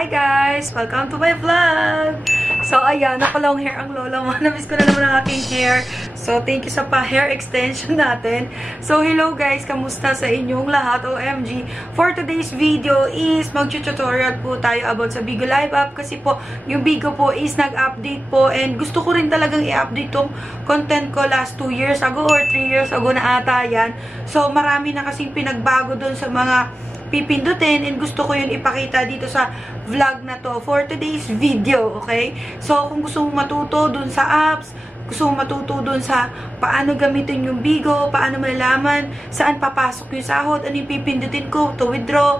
Hi guys! Welcome to my vlog! So ayan, napalong hair ang lola mo. Namiss ko na naman ang aking hair. So thank you sa pa-hair extension natin. So hello guys! Kamusta sa inyong lahat? OMG! For today's video is mag-tutorial po tayo about sa Bigo Live App. Kasi po, yung Bigo po is nag-update po. And gusto ko rin talagang i-update tong content ko last 2 years ago or 3 years ago na ata yan. So marami na kasing pinagbago dun sa mga pipindutin and gusto ko yun ipakita dito sa vlog na to for today's video, okay? So, kung gusto mong matuto dun sa apps, gusto mong matuto dun sa paano gamitin yung Bigo, paano malalaman, saan papasok yung sahod, ano yung pipindutin ko to withdraw,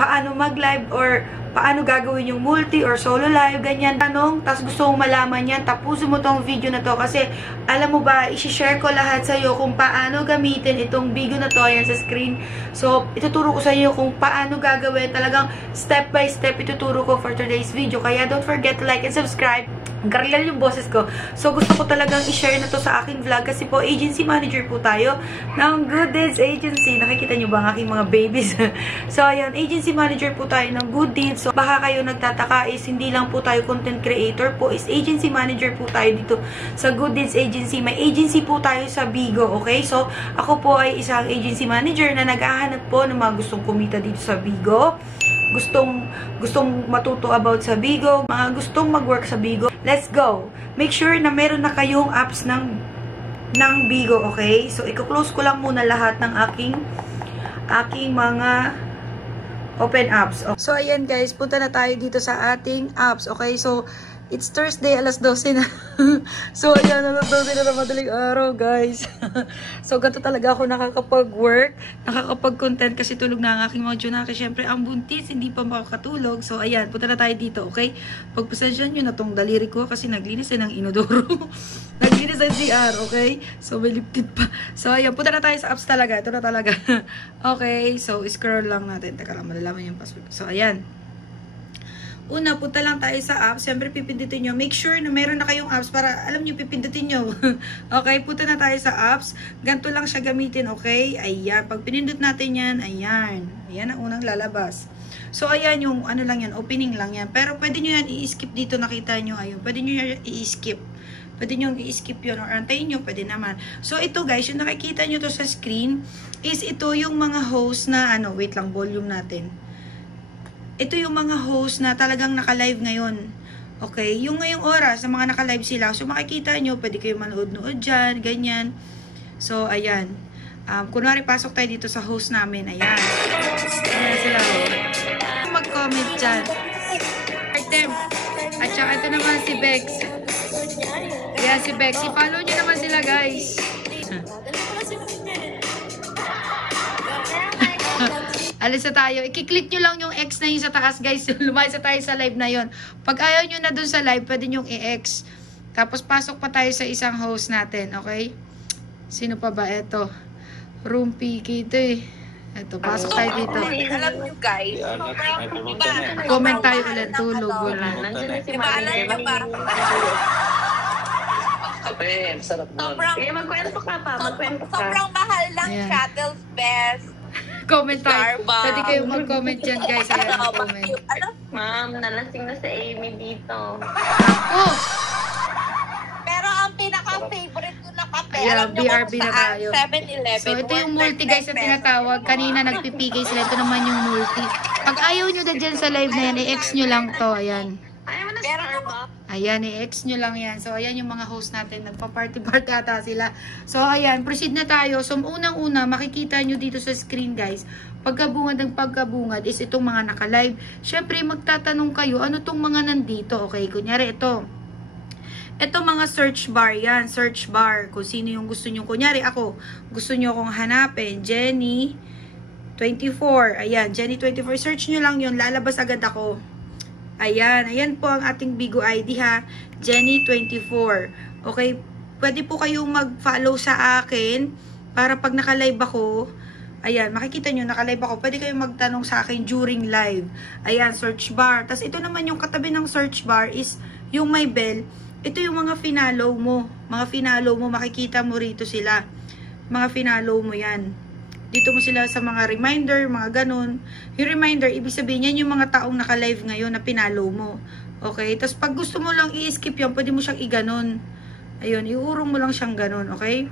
paano mag-live or paano gagawin yung multi or solo live, ganyan. Tanong, tapos gusto mong malaman yan, tapusin mo tong video na to kasi alam mo ba, isi-share ko lahat sa'yo kung paano gamitin itong Bigo na to, yan sa screen. So, ituturo ko sa iyo kung paano gagawin, talagang step by step ituturo ko for today's video. Kaya don't forget to like and subscribe. Garilal yung boses ko. So, gusto ko talagang i-share na to sa aking vlog kasi po, agency manager po tayo ng Good Deeds Agency. Nakikita nyo ba ang aking mga babies? So, ayan, agency manager po tayo ng Good Deeds. So, baka kayo nagtataka is hindi lang po tayo content creator po, is agency manager po tayo dito sa Good Deeds Agency. May agency po tayo sa Bigo, okay? So, ako po ay isang agency manager na naghahanap po ng mga gustong kumita dito sa Bigo. Gustong matuto about sa Bigo, mga gustong mag-work sa Bigo. Let's go! Make sure na meron na kayong apps ng Bigo, okay? So, i-close ko lang muna lahat ng aking mga open apps. So, ayan guys, punta na tayo dito sa ating apps, okay? So, it's Thursday, alas 12 na. So, ayan, alas 12 na madaling araw, guys. So, ganito talaga ako nakakapag-work, nakakapag-content kasi tulog na ang aking mga junaki. Siyempre, ang buntis, hindi pa makakatulog. So, ayan, punta na tayo dito, okay? Pagpasensyan nyo na tong daliri ko kasi naglinis na ng inodoro. Naglinis ng CR, okay? So, may liptid pa. So, ayan, punta na tayo sa apps talaga. Ito na talaga. Okay, so, scroll lang natin. Teka lang, malalaman yung password. So, ayan. Una, punta lang tayo sa apps. Siyempre, pipindutin nyo. Make sure na meron na kayong apps para alam nyo, pipindutin nyo. Okay, punta na tayo sa apps. Ganito lang siya gamitin, okay? Ayan. Pag pinindot natin yan, ayan. Ayan ang unang lalabas. So, ayan yung, ano lang yan, opening lang yan. Pero, pwede nyo yan i-skip dito, nakita nyo. Ayun, pwede nyo yan i-skip. Pwede nyo i-skip yun or antayin nyo, pwede naman. So, ito guys, yung nakikita nyo to sa screen, is ito yung mga host na, wait lang, volume natin. Ito yung mga host na talagang naka-live ngayon. Okay? Yung ngayong oras, na mga naka-live sila. So, makikita nyo, pwede kayo manood-nood dyan, ganyan. So, ayan. Kunwari, pasok tayo dito sa host namin. Ayan. Ayan sila. Mag-comment dyan. Artem. At saka ito naman si Bex. Ayan si Bex. I-follow nyo naman sila, guys. Alis na tayo. I-click nyo lang yung X na yun sa taas, guys. Lumayas na tayo sa live na yun. Pag ayaw nyo na dun sa live, pwede nyo i-X. Tapos, pasok pa tayo sa isang host natin, okay? Sino pa ba? Eto. Room PK ito eh. Eto, pasok tayo dito. Alam nyo, guys. Comment tayo ulit. Tulog. Wala. Diba, alam nyo ba? Sarap nun. Magkwento ka pa. Sobrang mahal lang Shuttle's Best. Comment tayo. Pwede kayo mag-comment dyan, guys. Ayan, mag-comment. Ma'am, nalasing na si Amy dito. Oh! Pero ang pinaka-favorite ko na kape, Ayan, alam nyo kung BRB na saan? tayo. 7-Eleven. So, ito yung multi, guys, na tinatawag. Kanina nagpipigay sila. Ito naman yung multi. Pag ayaw nyo na dyan sa live na yan, i-X nyo lang to. Ayan. Ayaw mo na Starbucks. Ayan, i-X nyo lang yan. So, ayan yung mga host natin. Nagpa-party-party ata sila. So, ayan, proceed na tayo. So, unang-una, makikita nyo dito sa screen, guys. Pagkabungad ng pagkabungad is itong mga naka-live. Siyempre, magtatanong kayo, ano tong mga nandito? Okay, kunyari, ito. Ito mga search bar yan. Search bar. Kung sino yung gusto nyo. Kunyari, ako. Gusto nyo akong hanapin. Jenny 24. Ayan, Jenny 24. Search nyo lang yun. Lalabas agad ako. Ayan, ayan po ang ating Bigo ID ha, Jenny24. Okay, pwede po kayong mag-follow sa akin para pag naka-live ako, ayan, makikita nyo, naka-live ako, pwede kayong magtanong sa akin during live. Ayan, search bar. Tapos ito naman yung katabi ng search bar is yung may bell. Ito yung mga finalo mo. Mga finalo mo, makikita mo rito sila. Mga finalo mo yan. Dito mo sila sa mga reminder, mga ganun. Yung reminder, ibig sabihin yan yung mga taong naka-live ngayon na pinalo mo. Okay? Tapos pag gusto mo lang i-skip yan, pwede mo siyang i-ganon. Ayun, iurong mo lang siyang ganon. Okay?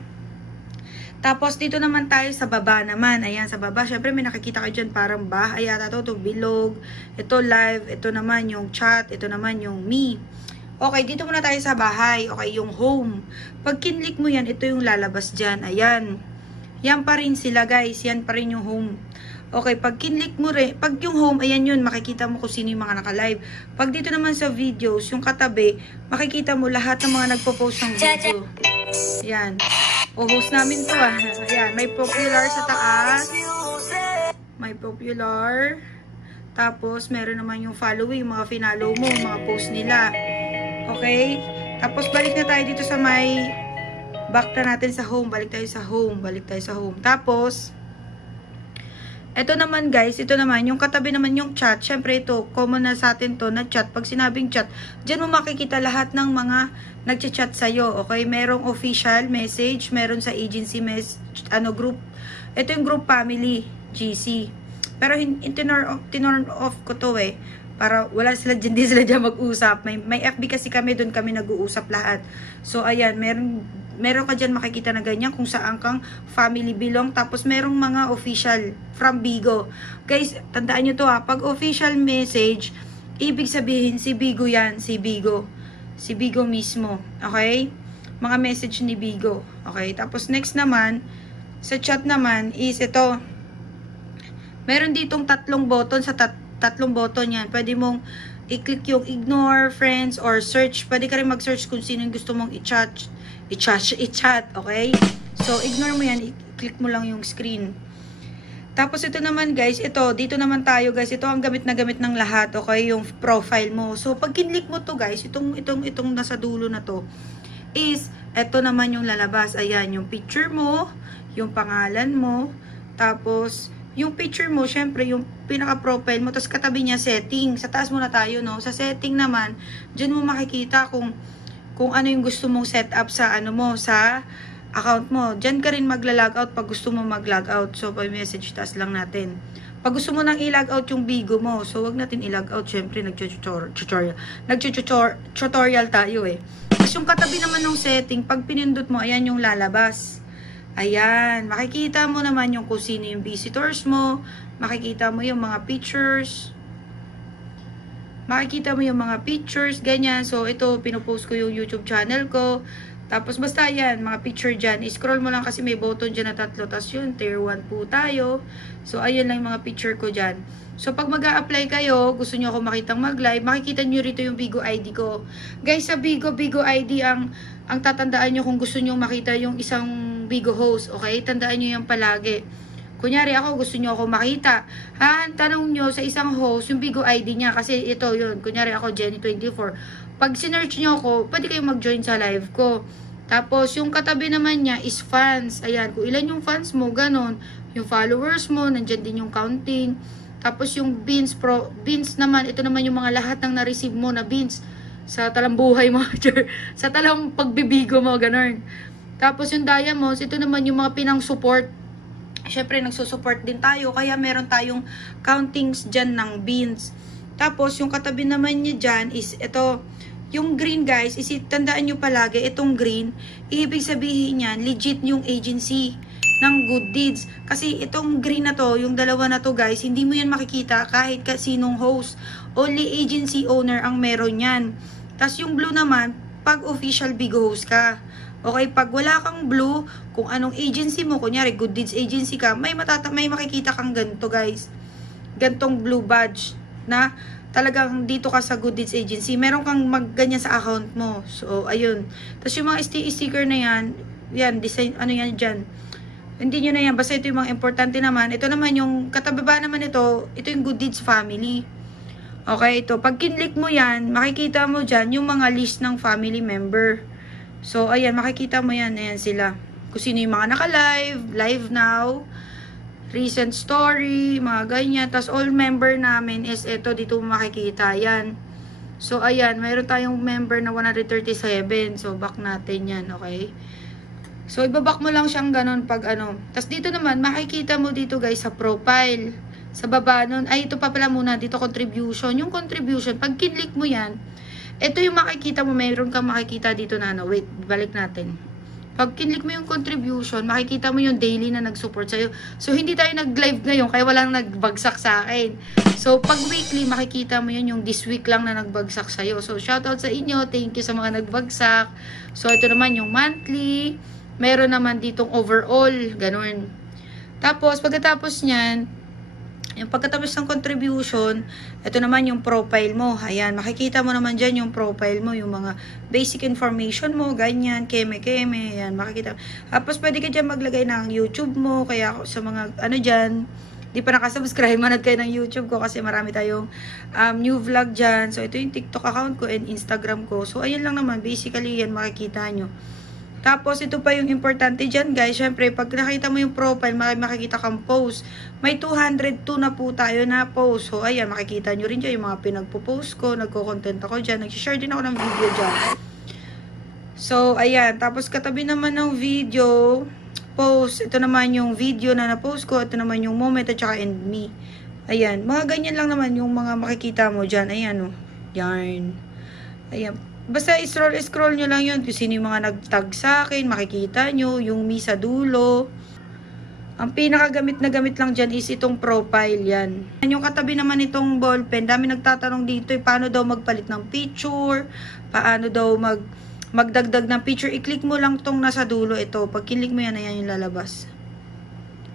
Tapos dito naman tayo sa baba naman. Ayan, sa baba. Syempre may nakikita kayo dyan parang bahay. Ayan, ito bilog. Ito live. Ito naman yung chat. Ito naman yung me. Okay, dito muna tayo sa bahay. Okay, yung home. Pag kinlik mo yan, ito yung lalabas dyan. Ayan. Yan pa rin sila guys. Yan pa rin yung home. Okay, pag kinlik mo rin, pag yung home, ayan yun, makikita mo kung sino yung mga naka-live. Pag dito naman sa videos, yung katabi, makikita mo lahat ng mga nagpo-post ng video. Yan. O, host namin to ah. Ayan, may popular sa taas. May popular. Tapos, meron naman yung following, mga finalo mo, mga post nila. Okay? Tapos, balik na tayo dito sa may back na natin sa home. Balik tayo sa home. Balik tayo sa home. Tapos, ito naman guys, ito naman, yung katabi naman yung chat. Syempre ito, common na sa atin to na chat. Pag sinabing chat, dyan mo makikita lahat ng mga nagchat sa'yo. Okay? Merong official message, meron sa agency group. Ito yung group family, GC. Pero tinurn off ko to eh. Para wala sila dyan, di sila dyan mag-usap. May FB kasi kami, doon kami nag-uusap lahat. So, ayan, meron ka dyan makikita na ganyan kung saan kang family belong. Tapos, merong mga official from Bigo. Guys, tandaan nyo to ha. Pag official message, ibig sabihin, si Bigo yan. Si Bigo. Si Bigo mismo. Okay? Mga message ni Bigo. Okay? Tapos, next naman, sa chat naman is ito. Meron ditong tatlong button sa tatlong button yan. Pwede mong i-click yung ignore, friends, or search. Pwede ka rin mag-search kung sino yung gusto mong i-chat. Okay? So, ignore mo yan. I-click mo lang yung screen. Tapos, ito naman, guys. Dito naman tayo, guys. Ito ang gamit na gamit ng lahat. Okay? Yung profile mo. So, pag kinlik mo to, guys, itong nasa dulo na to, is, ito naman yung lalabas. Ayan, yung picture mo, yung pangalan mo, tapos, yung picture mo, syempre, yung pinaka-profile mo, tapos katabi niya setting. Sa taas muna tayo, no? Sa setting naman, dyan mo makikita kung ano yung gusto mong set up sa, sa account mo. Dyan ka rin magla-logout pag gusto mo mag-logout. So, message taas lang natin. Pag gusto mo nang i-logout yung Bigo mo, so, wag natin i-logout. Syempre, nag-tutorial tayo, eh. Tapos, yung katabi naman ng setting, pag pinindot mo, ayan yung lalabas. Ayan, makikita mo naman yung kung sino yung visitors mo, makikita mo yung mga pictures, ganyan. So, ito, pinupost ko yung YouTube channel ko. Tapos, basta yan, mga picture dyan. I-scroll mo lang kasi may button dyan na tatlo. Tapos yun, tier 1 po tayo. So, ayun lang yung mga picture ko dyan. So, pag mag-a-apply kayo, gusto nyo ako makitang mag-live, makikita nyo rito yung Bigo ID ko. Guys, sa Bigo ID, ang tatandaan nyo kung gusto nyo makita yung isang Bigo host, okay? Tandaan nyo yan palagi. Kunyari ako, gusto nyo ako makita. Tanong nyo sa isang host, yung Bigo ID niya, kasi ito yun. Kunyari ako, Jenny24. Pag sinearch nyo ako, pwede kayong mag-join sa live ko. Tapos, yung katabi naman niya is fans. Ayan, kung ilan yung fans mo, ganon. Yung followers mo, nandyan din yung counting. Tapos, yung beans naman, ito naman yung mga lahat ng na-receive mo na beans sa talambuhay mo, sa talang pagbibigo mo, ganon. Tapos, yung diamonds, ito naman yung mga pinang-support. Siyempre, nagsusupport din tayo, kaya meron tayong countings dyan ng beans. Tapos, yung katabi naman niya dyan is ito. Yung green, guys, tandaan nyo palagi, itong green, ibig sabihin yan, legit yung agency ng Good Deeds. Kasi itong green na to, yung dalawa na to, guys, hindi mo yan makikita kahit kasinong host. Only agency owner ang meron yan. Tapos yung blue naman, pag official Bigo host ka. Okay, pag wala kang blue, kung anong agency mo, kunyari Good Deeds agency ka, may makikita kang ganito, guys. Gantong blue badge na talagang dito ka sa Good Deeds agency. Meron kang magganyan sa account mo. So, ayun. Tapos yung mga sticker na yan, design, yan dyan. Hindi nyo na yan. Basta ito yung mga importante naman. Ito naman yung, katababa naman ito yung Good Deeds family. Okay, ito. Pag kinlik mo yan, makikita mo dyan yung mga list ng family member. So, ayan, makikita mo yan. Ayan sila. Kung sino yung mga naka-live, live now, recent story, mga ganyan. Tapos, all member namin is ito, dito mo makikita. Ayan. So, ayan, mayroon tayong member na 137. So, back natin yan, okay? So, ibabak mo lang siyang ganon pag ano. Tapos dito naman, makikita mo dito guys sa profile. Sa baba nun, ay ito pa pala muna, dito contribution. Yung contribution, pag kinlik mo yan, ito yung makikita mo, mayroon kang makikita dito na ano. Wait, balik natin. Pag kinlik mo yung contribution, makikita mo yung daily na nag-support sa'yo. So, hindi tayo nag-live ngayon, kaya walang nagbagsak sa akin. So, pag weekly, makikita mo yun yung this week lang na nagbagsak sa'yo. So, shoutout sa inyo. Thank you sa mga nagbagsak. So, ito naman yung monthly. Meron naman ditong overall, ganun. Tapos, pagkatapos niyan, yung pagkatapos ng contribution, ito naman yung profile mo. Ayan, makikita mo naman dyan yung profile mo, yung mga basic information mo, ganyan, keme-keme, ayan, makikita. Tapos, pwede ka dyan maglagay ng YouTube mo, kaya sa mga, ano dyan, di pa nakasubscribe, manad kayo ng YouTube ko kasi marami tayong new vlog dyan. So, ito yung TikTok account ko and Instagram ko. So, ayun lang naman, basically, yan makikita nyo. Tapos, ito pa yung importante dyan, guys. Siyempre, pag nakita mo yung profile, makikita kang post. May 202 na po tayo na post. So, ayan, makikita nyo rin dyan yung mga pinagpo-post ko. Nagko-content ako dyan. Nag-share din ako ng video dyan. So, ayan. Tapos, katabi naman ng video, post. Ito naman yung video na na-post ko. Ito naman yung moment at saka and me. Ayan. Mga ganyan lang naman yung mga makikita mo dyan. Ayan, oh. Yarn. Ayan. Basta scroll nyo lang yun. Kung sino yung mga nag-tag sa akin, makikita nyo. Yung me sa dulo. Ang pinakagamit na gamit lang dyan is itong profile yan. Yung katabi naman itong ballpen. Dami nagtatanong dito, paano daw magpalit ng picture? Paano daw magdagdag ng picture? I-click mo lang tong nasa dulo ito. Pag kinlik mo yan, ayan yung lalabas.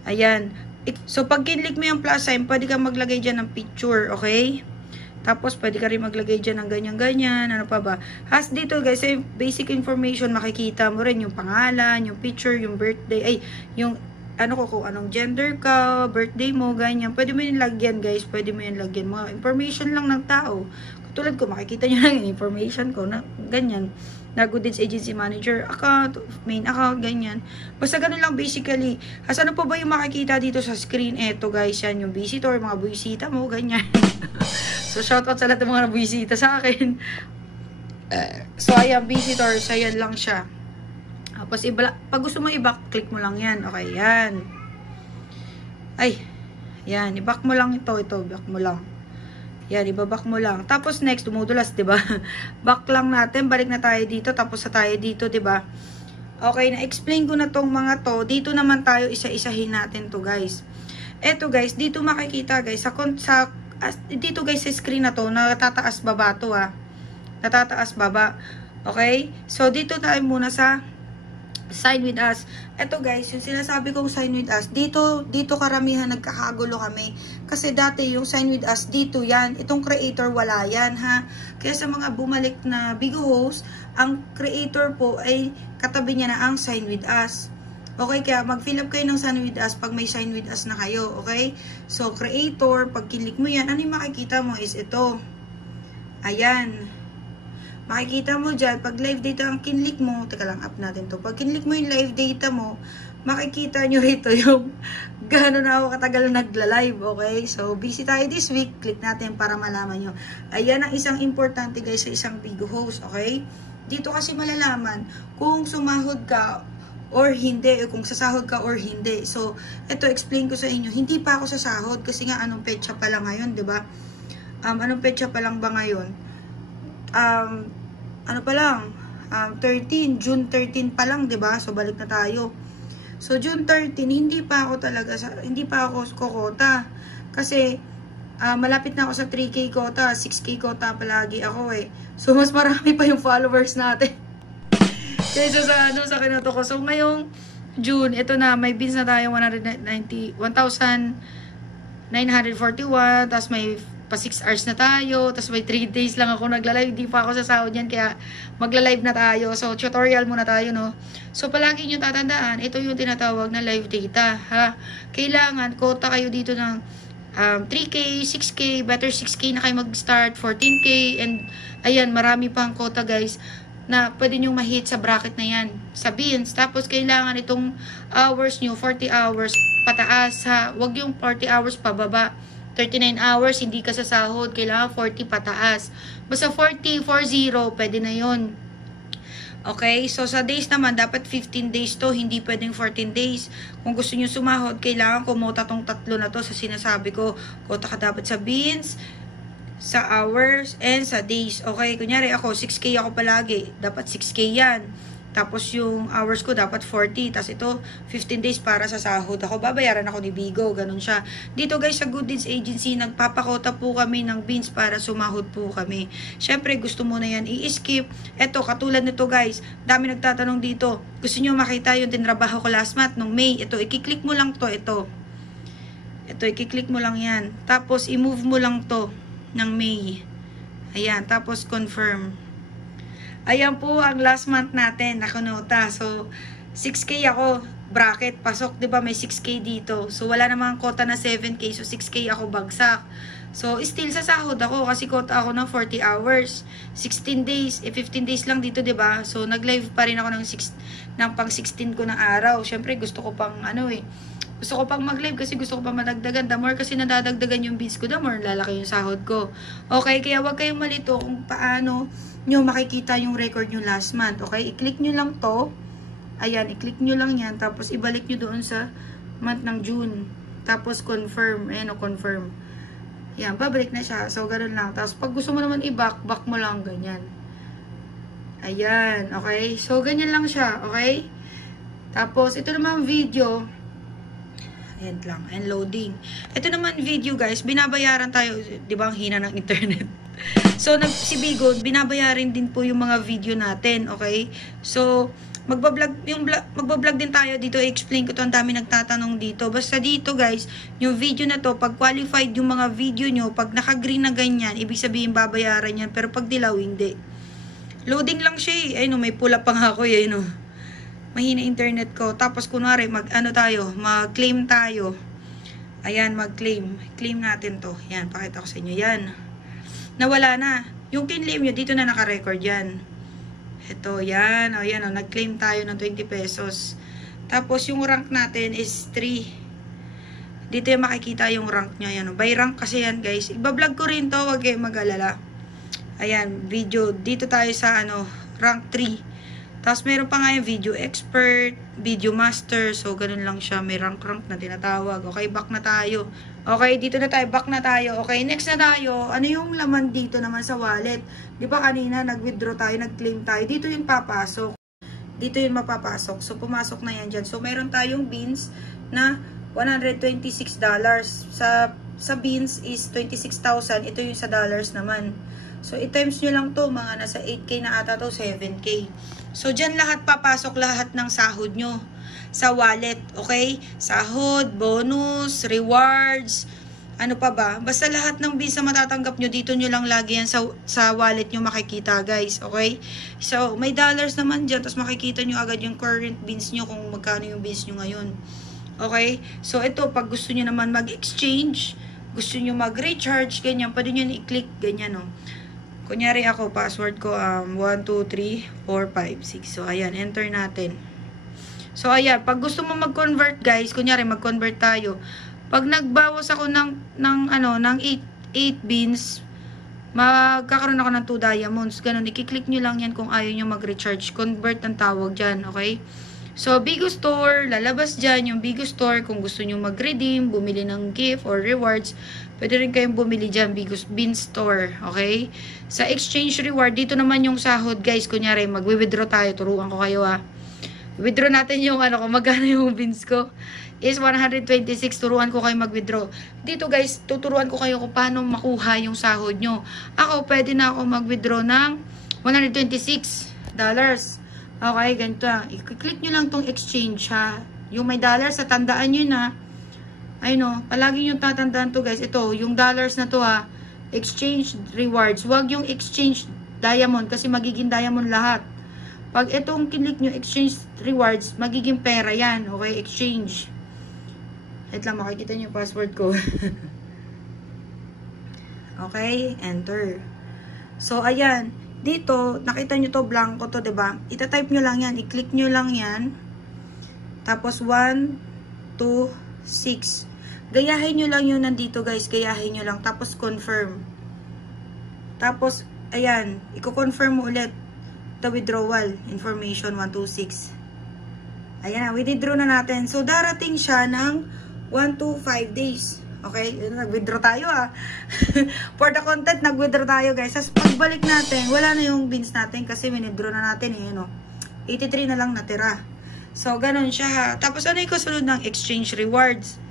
Ayan. So, pag kinlik mo yung plus sign, pwede kang maglagay dyan ng picture. Okay? Tapos, pwede ka rin maglagay dyan ng ganyan-ganyan. Ano pa ba? Has dito, guys, ay basic information. Makikita mo rin yung pangalan, yung picture, yung birthday. Ay, yung, ano ko, kung anong gender ka, birthday mo, ganyan. Pwede mo yung lagyan, guys. Pwede mo yung lagyan. Mga information lang ng tao. Katulad ko, makikita nyo lang yung information ko na ganyan. Na Good Deeds Agency Manager account, main account, ganyan. Basta ganun lang, basically. As ano pa ba yung makikita dito sa screen? Eto, guys, yan yung visitor, mga buwisita mo, ganyan. So, shoutout sa lahat ng mga nabisita sa akin. So, ayan, visitors. Ayan lang siya. Tapos, pag gusto mo i-back, click mo lang yan. Okay, yan. Ay, yan. I-back mo lang ito. Back mo lang. Yan, ibaback mo lang. Tapos, next, dumudulas, diba? Back lang natin. Balik na tayo dito. Tapos, sa tayo dito, diba? Okay, na-explain ko na tong mga to. Dito naman tayo isa-isahin natin to, guys. Eto, guys. Dito makikita, guys. Dito guys sa screen na to, natataas baba to natataas baba. Okay? So, dito tayo muna sa sign with us. Ito guys, yung sinasabi kong sign with us, dito karamihan nagkakagulo kami. Kasi dati yung sign with us, dito yan. Itong creator, wala yan ha. Kaya sa mga bumalik na Bigo host, ang creator po ay katabi niya na ang sign with us. Okay, kaya mag-fill up kayo ng sign with us pag may sign with us na kayo, okay? So, creator, pag kilik mo yan, ano yung makikita mo is ito. Ayan. Makikita mo dyan, pag live data ang kinlik mo, teka lang, up natin to. Pag kinlik mo yung live data mo, makikita nyo rito yung gano'n na ako katagal nagla-live, okay? So, busy tayo this week, click natin para malaman nyo. Ayan ang isang importante guys sa isang Bigo host, okay? Dito kasi malalaman kung sumahod ka or hindi, o kung sasahod ka or hindi. So, ito, explain ko sa inyo. Hindi pa ako sasahod kasi nga anong petsa pa lang ngayon, di ba? Anong petsa pa lang ba ngayon? Ano pa lang? 13, June 13 pa lang, di ba? So, balik na tayo. So, June 13, hindi pa ako kokota. Kasi, malapit na ako sa 3K quota, 6K quota palagi ako eh. So, mas marami pa yung followers natin. Kaysa sa kinato ko. So, ngayong June, ito na, may bins na tayo 1,941, tapos may pa 6 hours na tayo, tapos may 3 days lang ako nagla-live, di pa ako sa sahod yan, kaya magla-live na tayo. So, tutorial muna tayo, no? So, palagi nyo tatandaan, ito yung tinatawag na live data, ha? Kailangan, quota kayo dito ng 3K, 6K, better 6K na kayo mag-start, 14K, and ayan, marami pang quota, guys, na pwede nyo ma-hit sa bracket na yan, sa beans. Tapos, kailangan itong hours nyo, 40 hours pataas, ha? Huwag yung 40 hours pababa. 39 hours, hindi ka sasahod. Kailangan 40 pataas. Basta 40, 40, pwede na yon. Okay? So, sa days naman, dapat 15 days to, hindi pwedeng 14 days. Kung gusto nyo sumahod, kailangan kumota tong tatlo na to sa sinasabi ko. Kota ka dapat sa beans, sa hours, and sa days. Okay? Kunyari ako, 6K ako palagi. Dapat 6K yan. Tapos yung hours ko dapat 40. Tapos ito, 15 days para sa sahod. Ako, babayaran ako ni Bigo. Ganun siya. Dito guys, sa Good Deeds Agency, nagpapakota po kami ng beans para sumahod po kami. Syempre, gusto mo na yan i-skip. Ito, katulad nito guys, dami nagtatanong dito. Gusto nyo makita yung tinrabaho ko last month nung May. Ito, i-click mo lang to. Ito, i-click mo lang yan. Tapos, i-move mo lang to ng May. Ayan, tapos confirm. Ayan po ang last month natin, nakunota. So, 6K ako, bracket, pasok, 'di ba? May 6K dito. So, wala namang kota na 7K, so 6K ako bagsak. So, still sa sahod ako kasi kota ako ng 40 hours. 16 days, 15 days lang dito, 'di ba? So, nag-live pa rin ako ng pang 16 ko ng araw. Syempre, gusto ko pang gusto ko pang mag-live kasi gusto ko pang madagdagan. The more kasi nadadagdagan yung beats ko, the more lalaki yung sahod ko. Okay, kaya wag kayong malito kung paano nyo makikita yung record nyo last month. Okay, i-click nyo lang to. Ayan, i-click nyo lang yan. Tapos ibalik nyo doon sa month ng June. Tapos confirm. Ayan o, confirm. Ayan, pabalik na siya. So, ganun lang. Tapos pag gusto mo naman i-back, back mo lang ganyan. Ayan, okay. So, ganyan lang siya. Okay. Tapos, ito naman video. Ayan lang, and loading. Ito naman video guys, binabayaran tayo, di ba ang hina ng internet? So, si Bigo, binabayaran din po yung mga video natin, okay? So, magbablog din tayo dito, i-explain ko to, ang dami nagtatanong dito. Basta dito guys, yung video na to, pag qualified yung mga video nyo, pag naka-green na ganyan, ibig sabihin babayaran yan, pero pag dilaw, hindi. Loading lang siya eh. Ayun, may pula pa nga ako eh, ayun. Mahina internet ko. Tapos kunwari mag-claim tayo. Ayan, mag-claim. Claim natin to. Yan, pakita ko sa inyo. Yan. Nawala na. Yung kinlaim nyo, dito na naka-record yan. Ito, yan. O, yan o. Nag-claim tayo ng 20 pesos. Tapos yung rank natin is 3. Dito yung makikita yung rank nya. Yan o. By rank kasi yan, guys. Ibablog ko rin to. Huwag kayong mag-alala. Ayan, video. Dito tayo sa rank 3. Tapos, meron pa nga yung video expert, video master. So, ganun lang siya. May rank na tinatawag. Okay, back na tayo. Okay, dito na tayo. Back na tayo. Okay, next na tayo. Ano yung laman dito naman sa wallet? Di ba kanina, nag-withdraw tayo, nag-claim tayo. Dito yung papasok. Dito yung mapapasok. So, pumasok na yan dyan. So, meron tayong beans na $126. Sa beans is 26,000. Ito yung sa dollars naman. So, i-times nyo lang to. Mga nasa 8K na ata to, 7K. So, dyan lahat papasok lahat ng sahod nyo sa wallet, okay? Sahod, bonus, rewards, ano pa ba? Basta lahat ng beans na matatanggap nyo, dito nyo lang lagi yan sa wallet nyo makikita, guys, okay? So, may dollars naman dyan, tapos makikita nyo agad yung current beans nyo kung magkano yung beans nyo ngayon. Okay? So, ito, pag gusto nyo naman mag-exchange, gusto nyo mag-recharge, ganyan, pwede nyo i-click, ganyan, no? Kunyari ako, password ko 1, 2, 3, 4, 5, 6. So, ayan, enter natin. So, ayan, pag gusto mo mag-convert, guys, kunyari mag-convert tayo. Pag nagbawas ako ng 8 beans, magkakaroon ako ng 2 diamonds. Ganun, i-click nyo lang yan kung ayaw nyo mag-recharge. Convert ang tawag dyan, okay? So, Bigo Store, lalabas dyan yung Bigo Store. Kung gusto nyo mag-redeem, bumili ng gift or rewards, pwede rin kayong bumili dyan, Bigo Bean Store, okay? Sa exchange reward, dito naman yung sahod, guys. Kunyari, mag-withdraw tayo. Turuan ko kayo, withdraw natin yung kung magkano yung beans ko. Is 126. Turuan ko kayo mag-withdraw. Dito, guys, tuturuan ko kayo kung paano makuha yung sahod nyo. Ako, pwede na ako mag-withdraw ng $126. Okay, ganito. I-click nyo lang tong exchange, ha. Yung may dollars, tandaan nyo na. Ayun, palagi nyo tatandaan to, guys. Ito, yung dollars na to, ha. Exchange rewards. Huwag yung exchange diamond kasi magiging diamond lahat. Pag itong click nyo, exchange rewards, magiging pera yan. Okay, exchange. Wait lang, makikita nyo yung password ko. Okay, enter. So, ayan. Dito, nakita nyo to, blanco to, diba? Ita-type nyo lang yan. I-click nyo lang yan. Tapos, 1, 2, 6. Gayahin nyo lang yun nandito, guys. Gayahin nyo lang. Tapos, confirm. Tapos, ayan. I-confirm mo ulit. the withdrawal information 126. Ayan na, withdraw na natin. So, darating siya ng 1 to 5 days. Okay? Nag-withdraw tayo For the content, nag-withdraw tayo guys. Tapos, pagbalik natin, wala na yung beans natin kasi withdraw na natin 83 na lang natira. So, ganun siya Tapos, ano yung kasunod ng exchange rewards?